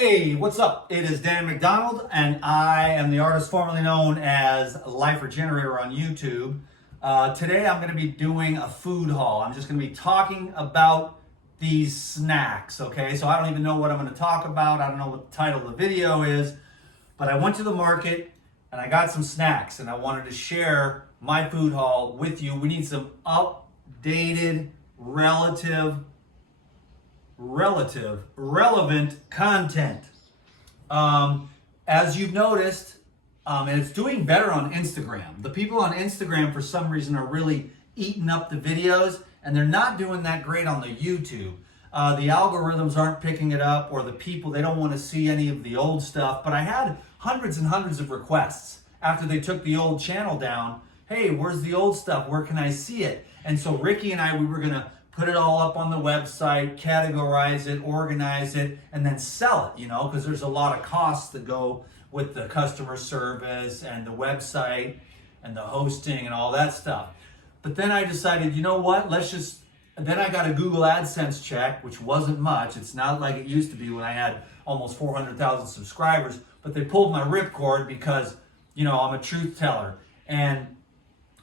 Hey, what's up? It is Dan McDonald, and I am the artist formerly known as Life Regenerator on YouTube. Today I'm going to be doing a food haul. I'm just going to be talking about these snacks, okay? So I don't even know what I'm going to talk about. I don't know what the title of the video is, but I went to the market and I got some snacks, and I wanted to share my food haul with you. We need some updated, relevant content. As you've noticed, and it's doing better on Instagram. The people on Instagram, for some reason, are really eating up the videos, and they're not doing that great on the YouTube. The algorithms aren't picking it up, or the people, they don't want to see any of the old stuff. But I had hundreds and hundreds of requests after they took the old channel down. Hey, where's the old stuff? Where can I see it? And so Ricky and I, we were going to put it all up on the website, categorize it, organize it, and then sell it, because there's a lot of costs that go with the customer service and the website and the hosting and all that stuff. But then I decided, you know what, then I got a Google AdSense check, which wasn't much. It's not like it used to be when I had almost 400,000 subscribers, but they pulled my ripcord because, I'm a truth teller. And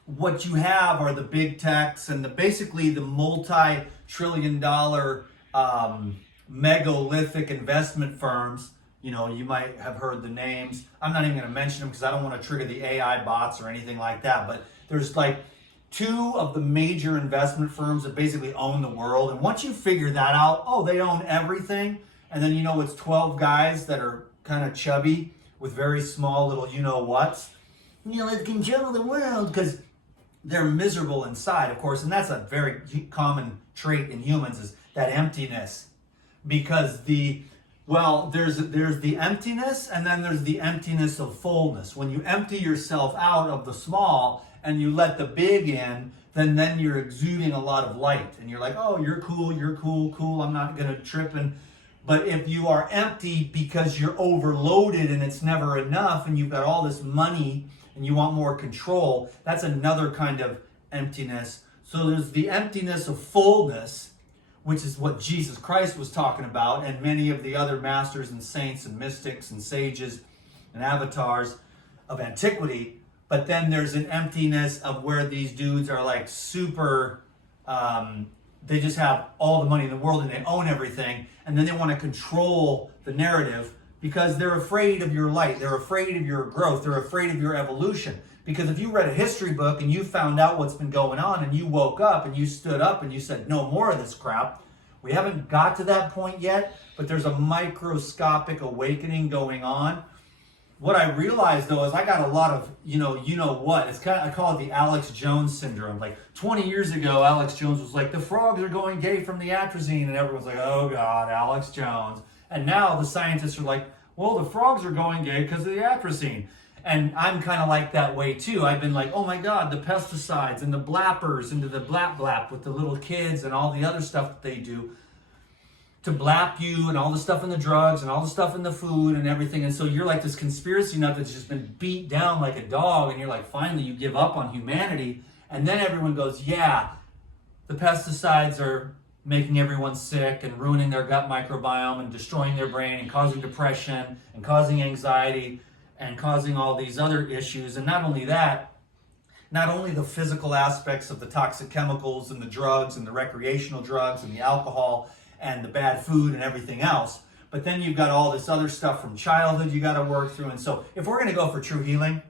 what you have are the big techs and basically the multi-trillion-dollar megalithic investment firms. You might have heard the names. I'm not even going to mention them because I don't want to trigger the AI bots or anything like that. But there's like two of the major investment firms that basically own the world. And once you figure that out, they own everything. And then it's 12 guys that are kind of chubby with very small little you-know-whats. That control the world because they're miserable inside, of course, and that's a very common trait in humans, is that emptiness. Because there's the emptiness, and then there's the emptiness of fullness. When you empty yourself out of the small and you let the big in, then you're exuding a lot of light, and you're like, oh, you're cool, I'm not gonna trip. But if you are empty because you're overloaded and it's never enough, and you've got all this money and you want more control, that's another kind of emptiness. So there's the emptiness of fullness, which is what Jesus Christ was talking about, and many of the other masters and saints and mystics and sages and avatars of antiquity. But then there's an emptiness of where these dudes are like super, they just have all the money in the world and they own everything, and then they want to control the narrative because they're afraid of your light, they're afraid of your growth, they're afraid of your evolution. Because if you read a history book and you found out what's been going on and you woke up and you stood up and you said, no more of this crap, we haven't got to that point yet, but there's a microscopic awakening going on. What I realized though is I got a lot of, what, I call it the Alex Jones syndrome. Like 20 years ago, Alex Jones was like, the frogs are going gay from the atrazine, and everyone's like, oh God, Alex Jones. And now the scientists are like, well, the frogs are going gay because of the atrazine. And I'm kind of like that way too. I've been like, oh my God, the pesticides and the blappers into the blap with the little kids and all the other stuff that they do to blap you, and all the stuff in the drugs and all the stuff in the food and everything. And so you're like this conspiracy nut that's just been beat down like a dog, and you're like, finally you give up on humanity. And then everyone goes, yeah, the pesticides are making everyone sick and ruining their gut microbiome and destroying their brain and causing depression and causing anxiety and causing all these other issues. And not only that, not only the physical aspects of the toxic chemicals and the drugs and the recreational drugs and the alcohol and the bad food and everything else, but then you've got all this other stuff from childhood you got to work through. And so if we're going to go for true healing,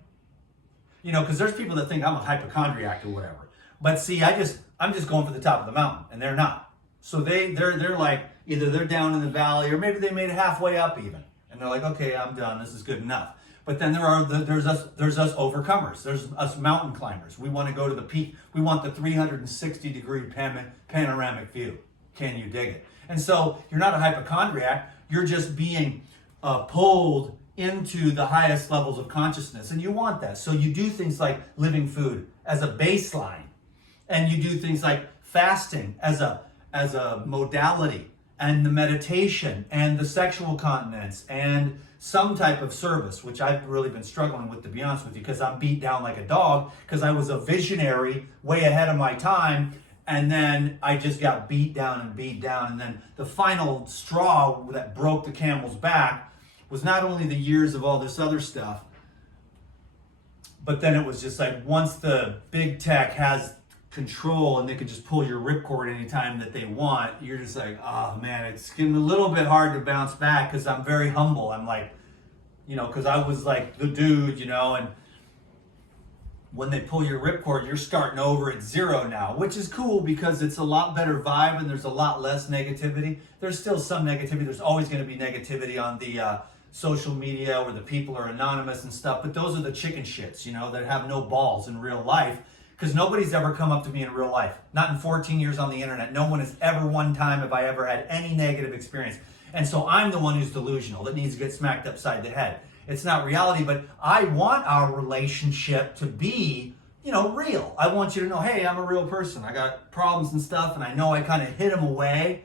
because there's people that think I'm a hypochondriac or whatever, but see, I'm just going for the top of the mountain, and they're not. So they're like, either they're down in the valley, or maybe they made it halfway up even, and they're like, okay, I'm done, this is good enough. But then there's us overcomers. There's us mountain climbers. We want to go to the peak. We want the 360-degree panoramic view. Can you dig it? And so you're not a hypochondriac. You're just being pulled into the highest levels of consciousness, and you want that. So you do things like living food as a baseline, and you do things like fasting as a modality, and the meditation and the sexual continence and some type of service, which I've really been struggling with, to be honest with you, because I'm beat down like a dog because I was a visionary way ahead of my time, And then I just got beat down and beat down. And then the final straw that broke the camel's back was not only the years of all this other stuff, but then it was just like once the big tech has control and they can just pull your ripcord anytime that they want, you're just like, oh man, it's getting a little bit hard to bounce back because I'm very humble. I'm like, because I was like the dude, and when they pull your ripcord, you're starting over at zero now, which is cool because it's a lot better vibe and there's a lot less negativity. There's still some negativity. There's always going to be negativity on the social media where the people are anonymous and stuff, but those are the chicken shits, that have no balls in real life, because nobody's ever come up to me in real life. Not in 14 years on the internet. No one has ever one time have I ever had any negative experience. And so I'm the one who's delusional that needs to get smacked upside the head. It's not reality, but I want our relationship to be, real. I want you to know, hey, I'm a real person. I got problems and stuff, and I know I kind of hid them away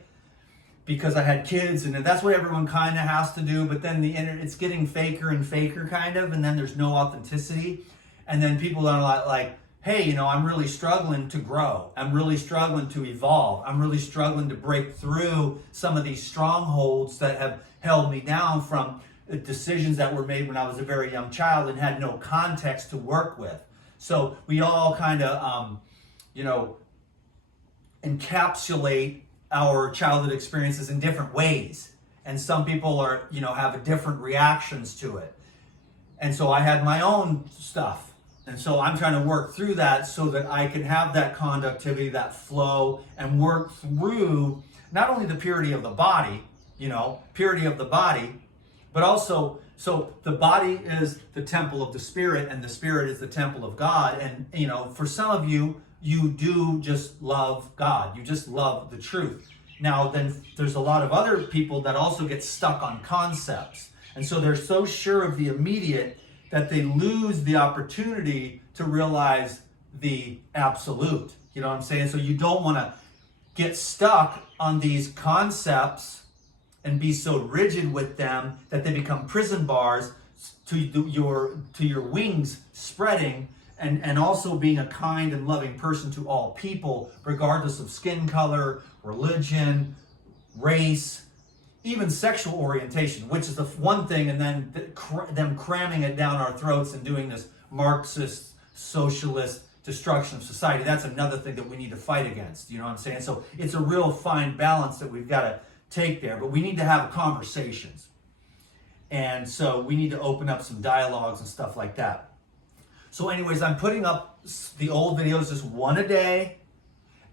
because I had kids, and that's what everyone kind of has to do, but then the internet, it's getting faker and faker kind of, and then there's no authenticity. And then people are like, hey, I'm really struggling to grow. I'm really struggling to evolve. I'm really struggling to break through some of these strongholds that have held me down from decisions that were made when I was a very young child and had no context to work with. So we all kind of, encapsulate our childhood experiences in different ways. And some people are, have different reactions to it. And so I had my own stuff. And so I'm trying to work through that so that I can have that conductivity, that flow, and work through not only the purity of the body, but also, so the body is the temple of the spirit and the spirit is the temple of God. And, for some of you, you do just love God. You just love the truth. Now, then there's a lot of other people that also get stuck on concepts. And so they're so sure of the immediate that they lose the opportunity to realize the absolute. You know what I'm saying? So you don't want to get stuck on these concepts and be so rigid with them that they become prison bars to your wings spreading, and also being a kind and loving person to all people, regardless of skin color, religion, race, even sexual orientation, which is the one thing, and then them cramming it down our throats and doing this Marxist, socialist destruction of society. That's another thing that we need to fight against. You know what I'm saying? So it's a real fine balance that we've got to take there, but we need to have conversations. And so we need to open up some dialogues and stuff like that. So anyways, I'm putting up the old videos, just one a day,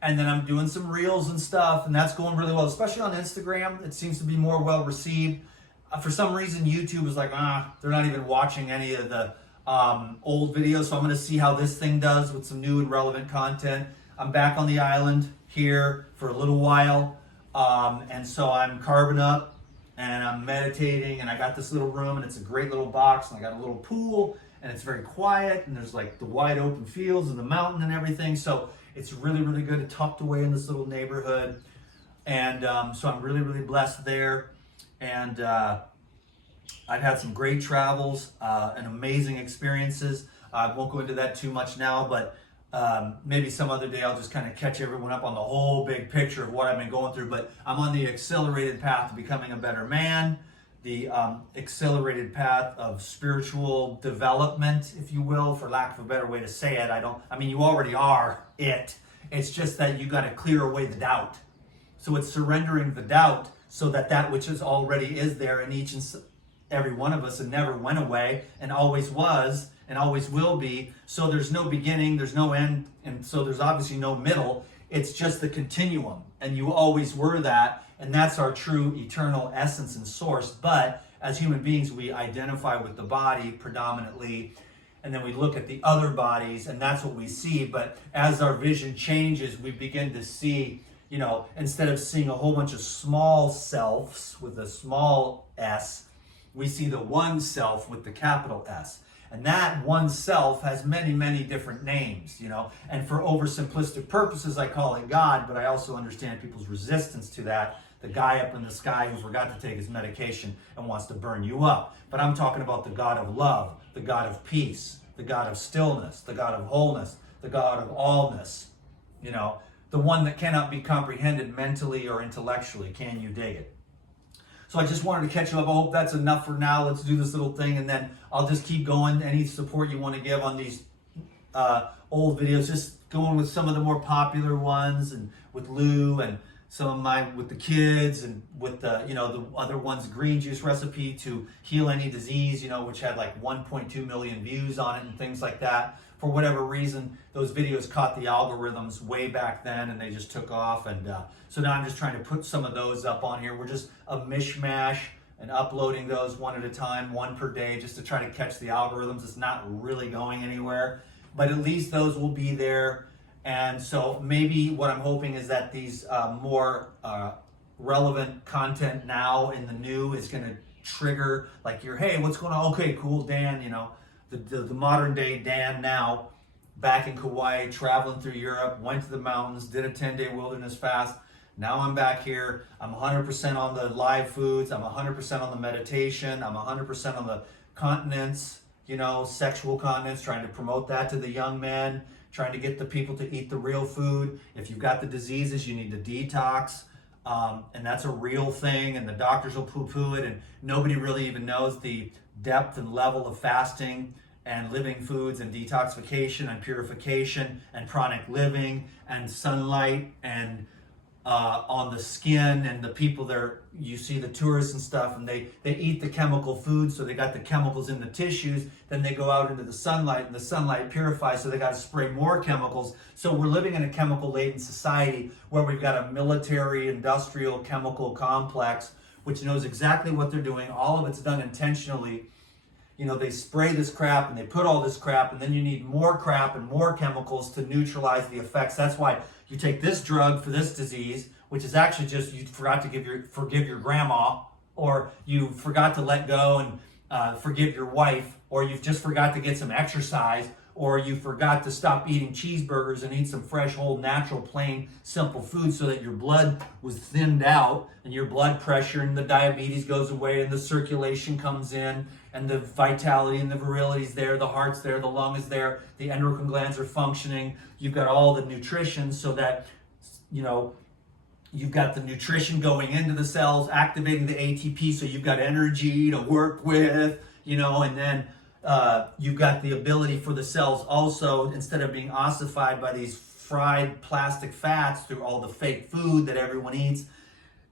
and then I'm doing some reels and stuff, and that's going really well, especially on Instagram. It seems to be more well received. For some reason, YouTube is like, they're not even watching any of the old videos, so I'm going to see how this thing does with some new and relevant content. I'm back on the island here for a little while. And so I'm carving up and I'm meditating, and I got this little room, and it's a great little box, and I got a little pool, and it's very quiet, and there's like the wide open fields and the mountain and everything. So it's really, really good. It's tucked away in this little neighborhood. And so I'm really, really blessed there. And I've had some great travels and amazing experiences. I won't go into that too much now, but maybe some other day I'll just kind of catch everyone up on the whole big picture of what I've been going through. But I'm on the accelerated path to becoming a better man, the accelerated path of spiritual development, if you will, for lack of a better way to say it. You already are it. It's just that you got to clear away the doubt. So it's surrendering the doubt so that which is already is there in each and every one of us and never went away and always was and always will be. So there's no beginning, there's no end, and so there's obviously no middle. It's just the continuum, and you always were that, and that's our true eternal essence and source. But as human beings, we identify with the body predominantly, and then we look at the other bodies, and that's what we see. But as our vision changes, we begin to see, instead of seeing a whole bunch of small selves with a small s, we see the one self with the capital S. And that one self has many, many different names, And for oversimplistic purposes, I call it God, but I also understand people's resistance to that. The guy up in the sky who forgot to take his medication and wants to burn you up. But I'm talking about the God of love, the God of peace, the God of stillness, the God of wholeness, the God of allness, the one that cannot be comprehended mentally or intellectually. Can you dig it? So I just wanted to catch you up. I hope that's enough for now. Let's do this little thing, and then I'll just keep going. Any support you want to give on these old videos, just going with some of the more popular ones, and with Lou, and some of mine with the kids, and with the the other ones, green juice recipe to heal any disease, which had like 1.2 million views on it and things like that. For whatever reason, those videos caught the algorithms way back then, and they just took off. And so now I'm just trying to put some of those up on here. We're just a mishmash and uploading those one at a time, one per day, just to try to catch the algorithms. It's not really going anywhere, but at least those will be there. And so maybe what I'm hoping is that these more relevant content now in the new is going to trigger like hey, what's going on? Okay, cool, Dan, the modern day Dan now, back in Kauai, traveling through Europe, went to the mountains, did a 10-day wilderness fast. Now I'm back here. I'm 100% on the live foods. I'm 100% on the meditation. I'm 100% on the continence, sexual continence, trying to promote that to the young men, trying to get the people to eat the real food. If you've got the diseases, you need to detox. And that's a real thing, and the doctors will poo-poo it, and nobody really even knows the depth and level of fasting and living foods and detoxification and purification and pranic living and sunlight and on the skin. And the people there, you see the tourists and stuff, and they eat the chemical food, so they got the chemicals in the tissues. Then they go out into the sunlight, and the sunlight purifies, so they got to spray more chemicals. So we're living in a chemical laden society where we've got a military industrial chemical complex which knows exactly what they're doing. All of it's done intentionally. They spray this crap and they put all this crap, and then you need more crap and more chemicals to neutralize the effects. That's why you take this drug for this disease, which is actually just you forgot to forgive your grandma, or you forgot to let go and forgive your wife, or you just forgot to get some exercise, or you forgot to stop eating cheeseburgers and eat some fresh, whole, natural, plain, simple food, so that your blood was thinned out and your blood pressure and the diabetes goes away and the circulation comes in and the vitality and the virility is there, the heart's there, the lung is there, the endocrine glands are functioning. You've got all the nutrition so that, you've got the nutrition going into the cells, activating the ATP, so you've got energy to work with, and then you've got the ability for the cells also, instead of being ossified by these fried plastic fats through all the fake food that everyone eats,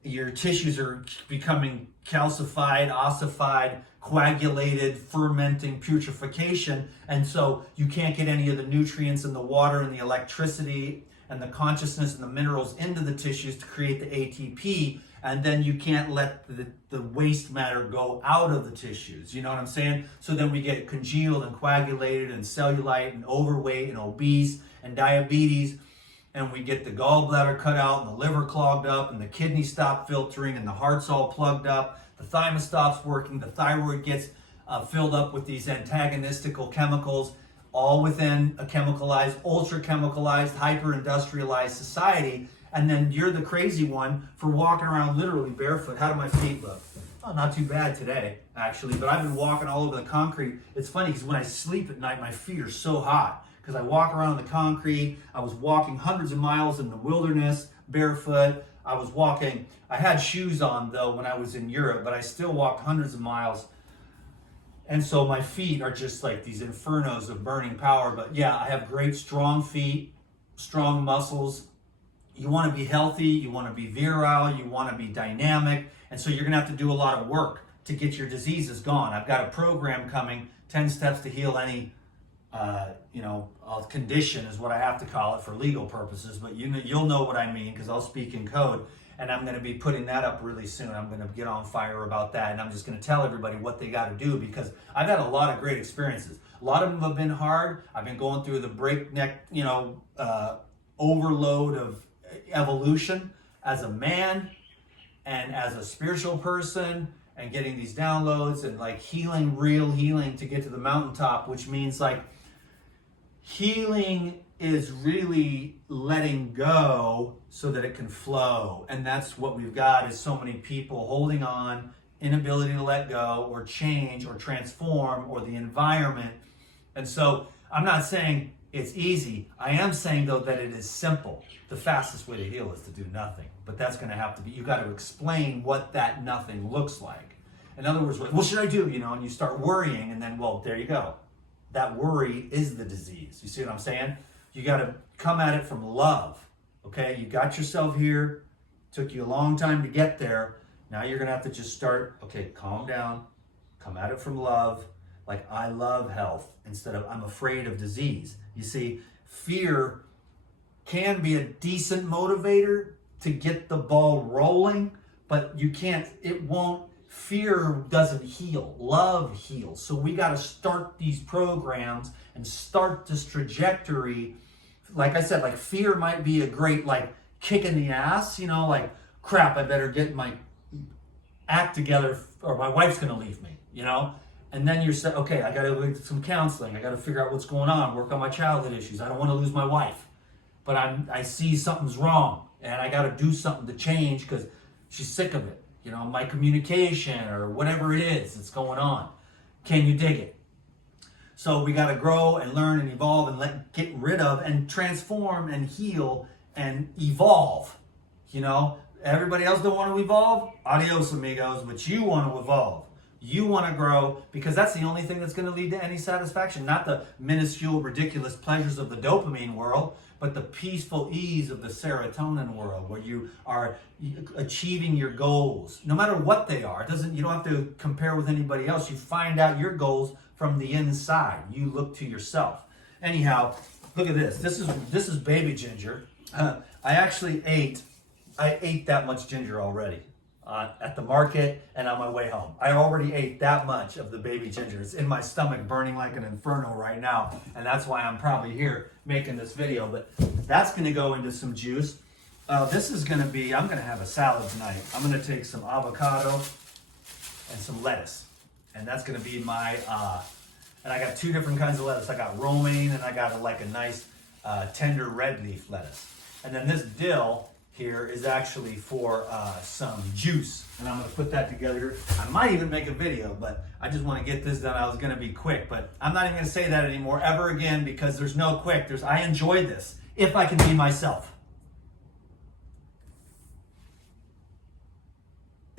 your tissues are becoming calcified, ossified, coagulated, fermenting, putrefaction, and so you can't get any of the nutrients and the water and the electricity and the consciousness and the minerals into the tissues to create the ATP, and then you can't let the waste matter go out of the tissues. You know what I'm saying? So then we get congealed and coagulated and cellulite and overweight and obese and diabetes, and we get the gallbladder cut out and the liver clogged up and the kidneys stop filtering and the heart's all plugged up, the thymus stops working, the thyroid gets filled up with these antagonistical chemicals, all within a chemicalized, ultra-chemicalized, hyper-industrialized society. And then you're the crazy one for walking around literally barefoot. How do my feet look? Oh, not too bad today, actually. But I've been walking all over the concrete. It's funny because when I sleep at night, my feet are so hot because I walk around the concrete. I was walking hundreds of miles in the wilderness barefoot. I had shoes on, though, when I was in Europe, but I still walked hundreds of miles. And so my feet are just like these infernos of burning power. But yeah, I have great strong feet, strong muscles. You want to be healthy, you want to be virile, you want to be dynamic. And so you're going to have to do a lot of work to get your diseases gone. I've got a program coming, 10 steps to heal any, condition is what I have to call it for legal purposes. But you'll know what I mean because I'll speak in code. And I'm going to be putting that up really soon. I'm going to get on fire about that. And I'm just going to tell everybody what they got to do because I've had a lot of great experiences. A lot of them have been hard. I've been going through the breakneck, overload of evolution as a man and as a spiritual person, and getting these downloads and like real healing to get to the mountaintop, which means like healing is really letting go so that it can flow. And that's what we've got, is so many people holding on, inability to let go or change or transform, or the environment. And so I'm not saying it's easy. I am saying though that it is simple. The fastest way to heal is to do nothing. But that's going to have to be, you got to explain what that nothing looks like. In other words, what should I do? You know, and you start worrying, and then, well, there you go. That worry is the disease. You see what I'm saying? You got to come at it from love. Okay, you got yourself here. Took you a long time to get there. Now you're going to have to just start, okay, calm down. Come at it from love. Like, I love health instead of I'm afraid of disease. You see, fear can be a decent motivator to get the ball rolling, but you can't, it won't, fear doesn't heal, love heals. So we got to start these programs and start this trajectory. Like I said, like fear might be a great like kick in the ass, you know, like crap, I better get my act together or my wife's going to leave me, you know? And then you're saying, okay, I got to do some counseling. I got to figure out what's going on, work on my childhood issues. I don't want to lose my wife, but I see something's wrong and I got to do something to change because she's sick of it. You know, my communication or whatever it is that's going on. Can you dig it? So we got to grow and learn and evolve and get rid of and transform and heal and evolve. You know, everybody else don't want to evolve. Adios, amigos, but you want to evolve. You want to grow because that's the only thing that's going to lead to any satisfaction. Not the minuscule, ridiculous pleasures of the dopamine world, but the peaceful ease of the serotonin world where you are achieving your goals. No matter what they are, you don't have to compare with anybody else. You find out your goals from the inside. You look to yourself. Anyhow, look at this. This is baby ginger. I ate that much ginger already. At the market and on my way home. I already ate that much of the baby ginger. It's in my stomach burning like an inferno right now, and that's why I'm probably here making this video, but that's gonna go into some juice. This is gonna be, I'm gonna have a salad tonight. I'm gonna take some avocado and some lettuce, and that's gonna be my, and I got two different kinds of lettuce. I got romaine and I got a nice tender red leaf lettuce. And then this dill here is actually for some juice, and I'm going to put that together. I might even make a video, but I just want to get this done. I was going to be quick, but I'm not even going to say that anymore ever again because there's no quick. I enjoy this if I can be myself.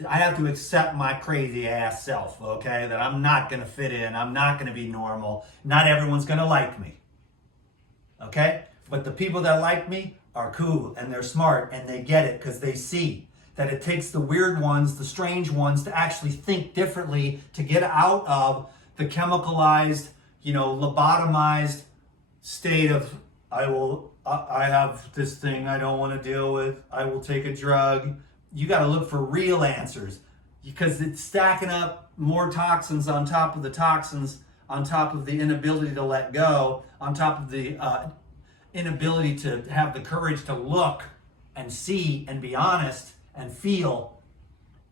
I have to accept my crazy ass self, okay? That I'm not going to fit in. I'm not going to be normal. Not everyone's going to like me, okay? But the people that like me are cool and they're smart and they get it because they see that it takes the weird ones, the strange ones to actually think differently to get out of the chemicalized, lobotomized state of I have this thing I don't want to deal with. I will take a drug. You got to look for real answers because it's stacking up more toxins on top of the toxins, on top of the inability to let go, on top of the inability to have the courage to look and see and be honest and feel.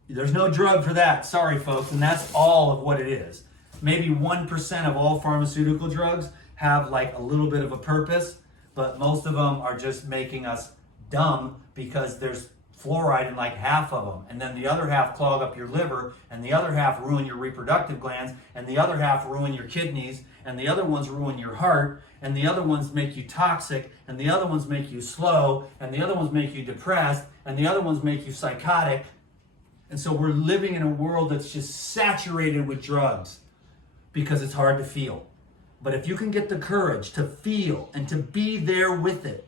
There's no drug for that. Sorry, folks. And that's all of what it is. Maybe 1% of all pharmaceutical drugs have like a little bit of a purpose, but most of them are just making us dumb because there's fluoride in like half of them. And then the other half clog up your liver, and the other half ruin your reproductive glands, and the other half ruin your kidneys, and the other ones ruin your heart, and the other ones make you toxic, and the other ones make you slow, and the other ones make you depressed, and the other ones make you psychotic. And so we're living in a world that's just saturated with drugs because it's hard to feel. But if you can get the courage to feel and to be there with it,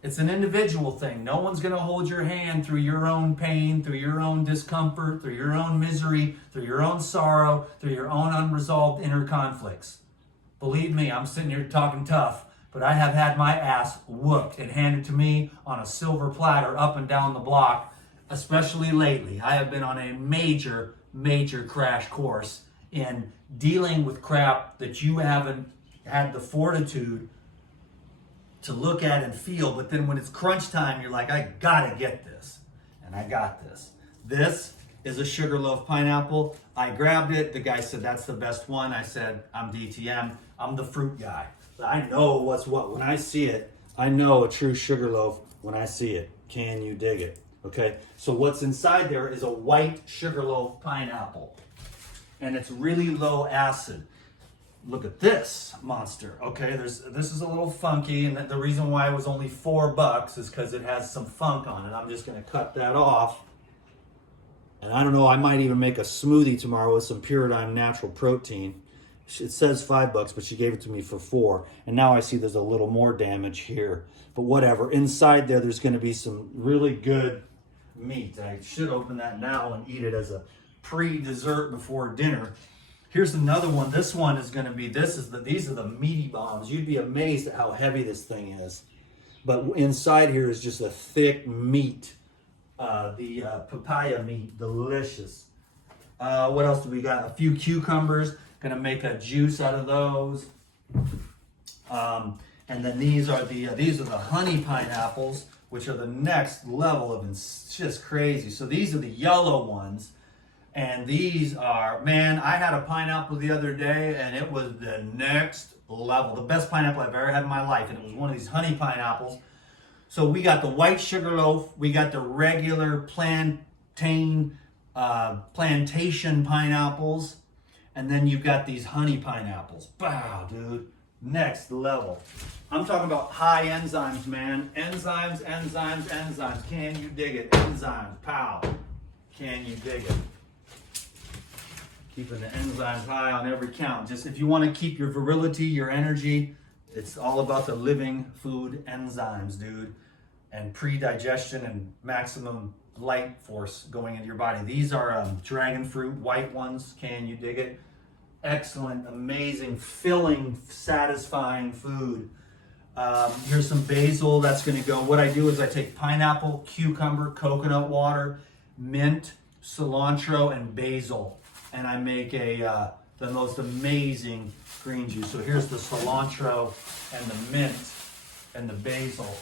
it's an individual thing. No one's going to hold your hand through your own pain, through your own discomfort, through your own misery, through your own sorrow, through your own unresolved inner conflicts. Believe me, I'm sitting here talking tough, but I have had my ass whooped and handed to me on a silver platter up and down the block, especially lately. I have been on a major, major crash course in dealing with crap that you haven't had the fortitude to look at and feel, but then when it's crunch time, you're like, I gotta get this. And I got this. This is a sugarloaf pineapple. I grabbed it. The guy said, that's the best one. I said, I'm DTM. I'm the fruit guy. I know what's what. When I see it, I know a true sugarloaf when I see it. Can you dig it? Okay, so what's inside there is a white sugarloaf pineapple. And it's really low acid. look at this monster. Okay, this is a little funky, and the reason why it was only $4 is because it has some funk on it. I'm just gonna cut that off. And I don't know, I might even make a smoothie tomorrow with some Pyridine natural protein. It says $5, but she gave it to me for $4. And now I see there's a little more damage here. But whatever, inside there's gonna be some really good meat. I should open that now and eat it as a pre-dessert before dinner. Here's another one. This one is gonna be, these are the meaty bombs. You'd be amazed at how heavy this thing is. But inside here is just a thick meat. The papaya meat, delicious. What else do we got? A few cucumbers, gonna make a juice out of those. And then these are the honey pineapples, which are the next level of, it's just crazy. So these are the yellow ones, and these are, man, I had a pineapple the other day, and it was the next level, the best pineapple I've ever had in my life, and it was one of these honey pineapples. So we got the white sugar loaf, we got the regular plantation pineapples, and then you've got these honey pineapples. Wow, dude, next level. I'm talking about high enzymes, man. Enzymes. Can you dig it? Enzymes, pow. Can you dig it? Keeping the enzymes high on every count. Just if you want to keep your virility, your energy, it's all about the living food enzymes, dude, and pre-digestion and maximum light force going into your body. These are dragon fruit, white ones. Can you dig it? Excellent, amazing, filling, satisfying food. Here's some basil. That's going to go. What I do is I take pineapple, cucumber, coconut water, mint, cilantro, and basil, and I make the most amazing green juice. So here's the cilantro and the mint and the basil.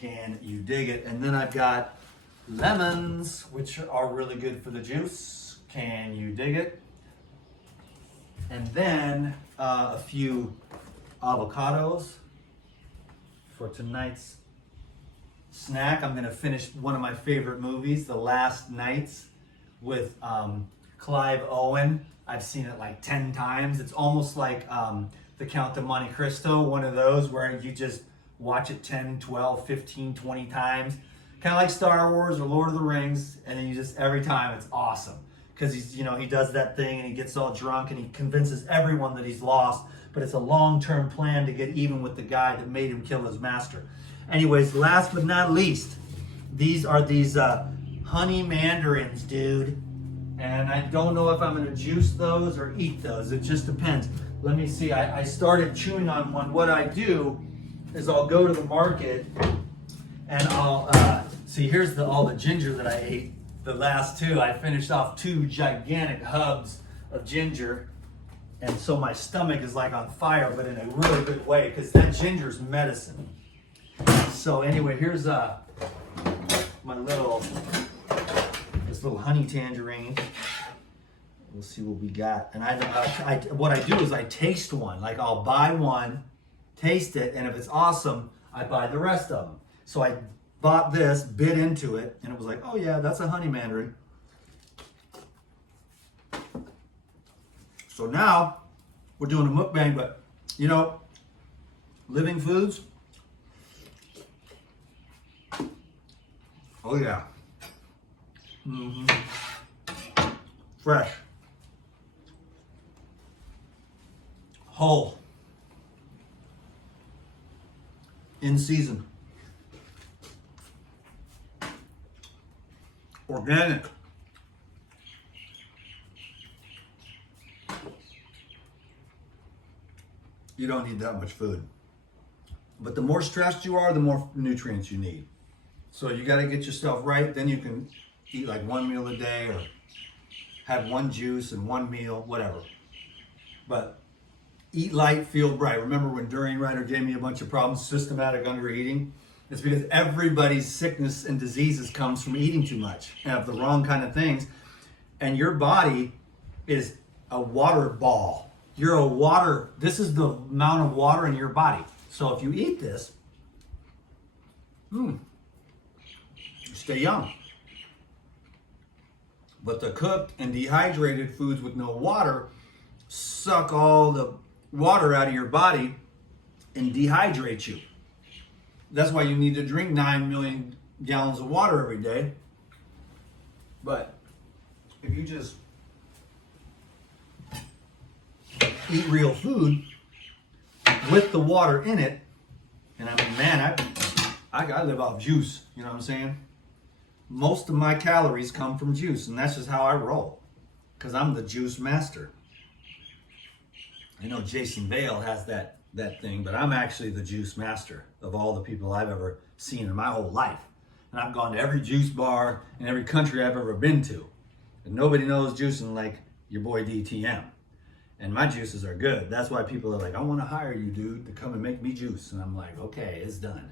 Can you dig it? And then I've got lemons, which are really good for the juice. Can you dig it? And then a few avocados for tonight's snack. I'm gonna finish one of my favorite movies, The Last Nights, with Clive Owen. I've seen it like 10 times. It's almost like The Count of Monte Cristo, one of those where you just watch it 10, 12, 15, 20 times. Kind of like Star Wars or Lord of the Rings, and then you just, every time it's awesome. Because he does that thing and he gets all drunk and he convinces everyone that he's lost, but it's a long-term plan to get even with the guy that made him kill his master. Anyways, last but not least, these are these honey mandarins, dude. And I don't know if I'm gonna juice those or eat those. It just depends. Let me see, I started chewing on one. What I do is I'll go to the market and I'll, see, here's all the ginger that I ate. The last two, I finished off 2 gigantic hubs of ginger. And so my stomach is like on fire, but in a really good way, because that ginger's medicine. So anyway, here's my this little honey tangerine. We'll see what we got. And what I do is I taste one. Like I'll buy one, taste it, and if it's awesome, I buy the rest of them. So I bought this, bit into it, and it was like, oh yeah, that's a honey mandarin. So now we're doing a mukbang, but living foods. Oh yeah. Fresh. Whole. In season. Organic. You don't need that much food. But the more stressed you are, the more nutrients you need. So you got to get yourself right. Then you can eat like 1 meal a day or have 1 juice and 1 meal, whatever. But eat light, feel bright. Remember when Durian Rider gave me a bunch of problems, systematic undereating? It's because everybody's sickness and diseases comes from eating too much and of the wrong kind of things. And your body is a water ball. This is the amount of water in your body. So if you eat this, you stay young. But the cooked and dehydrated foods with no water, so suck all the water out of your body and dehydrate you. That's why you need to drink 9 million gallons of water every day. But if you just eat real food with the water in it, and I mean, man, I live off juice, you know what I'm saying? Most of my calories come from juice, and that's just how I roll, because I'm the juice master. I know Jason Bale has that thing, but I'm actually the juice master of all the people I've ever seen in my whole life. And I've gone to every juice bar in every country I've ever been to. And nobody knows juicing like your boy DTM. And my juices are good. That's why people are like, I want to hire you, dude, to come and make me juice. And I'm like, okay, it's done.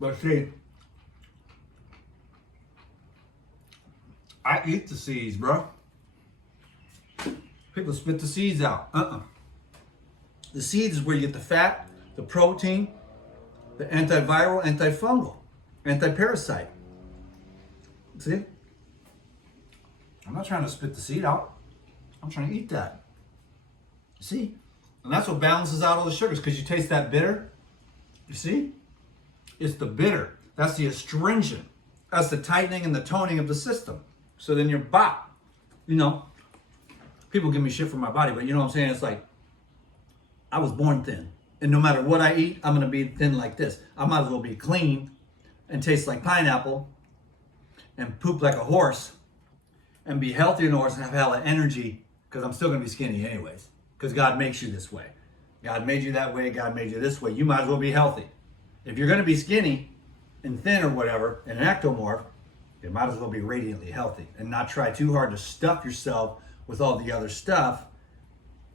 But see, I eat the seeds, bro. People spit the seeds out. The seeds is where you get the fat, the protein, the antiviral, antifungal, antiparasite. See? I'm not trying to spit the seed out. I'm trying to eat that. See? And that's what balances out all the sugars, because you taste that bitter. You see? It's the bitter. That's the astringent. That's the tightening and the toning of the system. So then your body, you know, people give me shit for my body, but you know what I'm saying? It's like, I was born thin. And no matter what I eat, I'm going to be thin like this. I might as well be clean and taste like pineapple and poop like a horse and be healthy than a horse and have hella energy, because I'm still going to be skinny anyways, because God makes you this way. God made you that way. God made you this way. You might as well be healthy. If you're going to be skinny and thin or whatever, and an ectomorph, you might as well be radiantly healthy and not try too hard to stuff yourself with all the other stuff,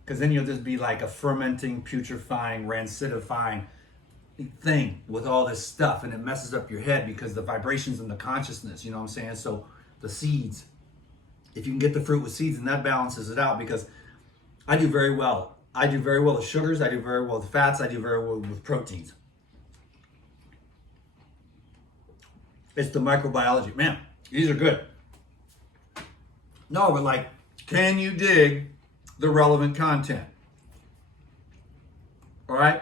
because then you'll just be like a fermenting, putrefying, rancidifying thing with all this stuff, and it messes up your head because the vibrations in the consciousness, you know what I'm saying? So the seeds, if you can get the fruit with seeds, and that balances it out, because I do very well. I do very well with sugars, I do very well with fats, I do very well with proteins. It's the microbiology. Man, these are good. No, but like, can you dig the relevant content? All right?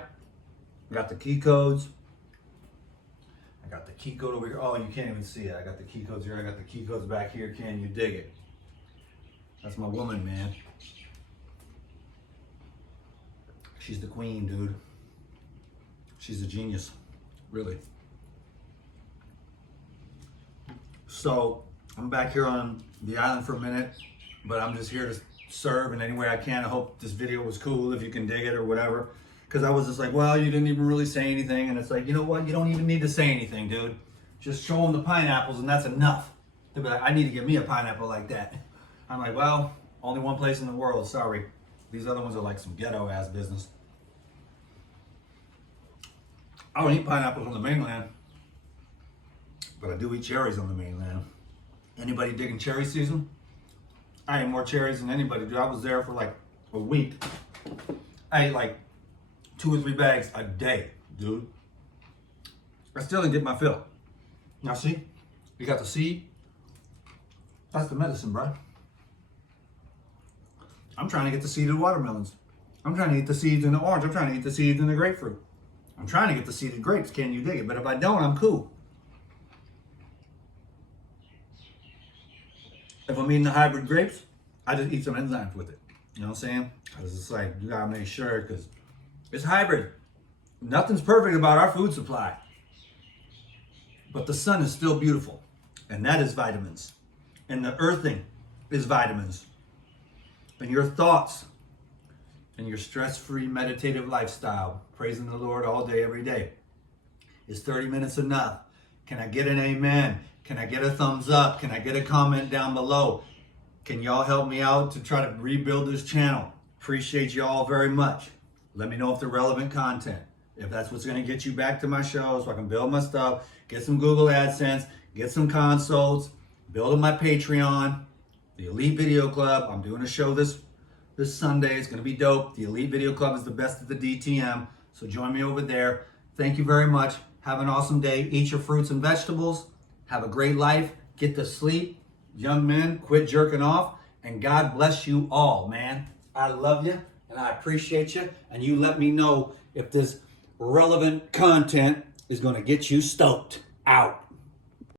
I got the key codes. I got the key code over here. Oh, you can't even see it. I got the key codes here. I got the key codes back here. Can you dig it? That's my woman, man. She's the queen, dude. She's a genius. Really. So, I'm back here on the island for a minute, but I'm just here to serve in any way I can. I hope this video was cool, if you can dig it or whatever. Because I was just like, well, you didn't even really say anything. And it's like, you know what? You don't even need to say anything, dude. Just show them the pineapples and that's enough. They'll be like, I need to get me a pineapple like that. I'm like, well, only one place in the world, sorry. These other ones are like some ghetto ass business. I don't eat pineapples on the mainland, but I do eat cherries on the mainland. Anybody digging cherry season? I ate more cherries than anybody, dude. I was there for like a week. I ate like 2 or 3 bags a day, dude. I still didn't get my fill. Now see, you got the seed. That's the medicine, bro. I'm trying to get the seed of watermelons. I'm trying to eat the seeds in the orange. I'm trying to eat the seeds in the grapefruit. I'm trying to get the seeded grapes. Can you dig it? But if I don't, I'm cool. If I'm eating the hybrid grapes, I just eat some enzymes with it. You know what I'm saying? Because it's like, you gotta make sure, because it's hybrid. Nothing's perfect about our food supply. But the sun is still beautiful. And that is vitamins. And the earthing is vitamins. And your thoughts and your stress-free meditative lifestyle, praising the Lord all day, every day. Is 30 minutes enough? Can I get an amen? Can I get a thumbs up? Can I get a comment down below? Can y'all help me out to try to rebuild this channel? Appreciate y'all very much. Let me know if the relevant content, if that's what's gonna get you back to my show so I can build my stuff, get some Google AdSense, get some consults, build my Patreon, the Elite Video Club. I'm doing a show this Sunday. It's gonna be dope. The Elite Video Club is the best of the DTM. So join me over there. Thank you very much. Have an awesome day. Eat your fruits and vegetables. Have a great life. Get to sleep. Young men, quit jerking off And God bless you all, man. I love you and I appreciate you. And you let me know if this relevant content is going to get you stoked. Out.